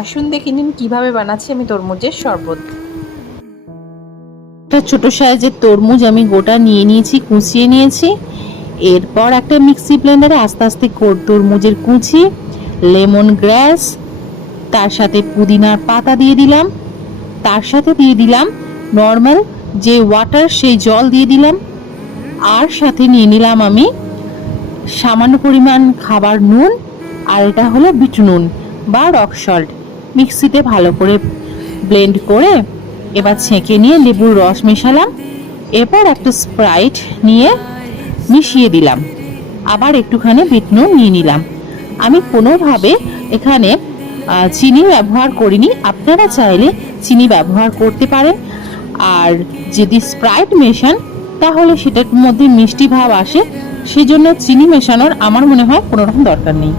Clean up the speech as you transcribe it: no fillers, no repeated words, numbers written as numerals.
আসুন দেখে নিন কিভাবে বানাচ্ছি আমি তরমুজের শরবত। একটা ছোট সাইজের তরমুজ আমি গোটা নিয়ে নিয়েছি, কুচিয়ে নিয়েছি। এরপর একটা মিক্সি ব্লেন্ডারে আস্তে আস্তে তরমুজের কুচি, লেমন গ্রাস, তার সাথে পুদিনার পাতা দিয়ে দিলাম, তার সাথে দিয়ে দিলাম নর্মাল যে ওয়াটার সেই জল দিয়ে দিলাম, আর সাথে নিয়ে নিলাম আমি সামান্য পরিমাণ খাবার নুন, আর এটা হলো বিট নুন বা রক সল্ট। মিক্সিতে ভালো করে ব্লেন্ড করে এবার ছেঁকে নিয়ে লেবুর রস মেশালাম। এরপর একটা স্প্রাইট নিয়ে মিশিয়ে দিলাম, আবার একটুখানি বিট নুন নিয়ে নিলাম। আমি কোনোভাবে এখানে চিনি ব্যবহার করিনি, আপনারা চাইলে চিনি ব্যবহার করতে পারেন। আর যদি স্প্রাইট মেশান তাহলে সেটার মধ্যে মিষ্টি ভাব আসে, সেই জন্য চিনি মেশানোর আমার মনে হয় কোনো রকম দরকার নেই।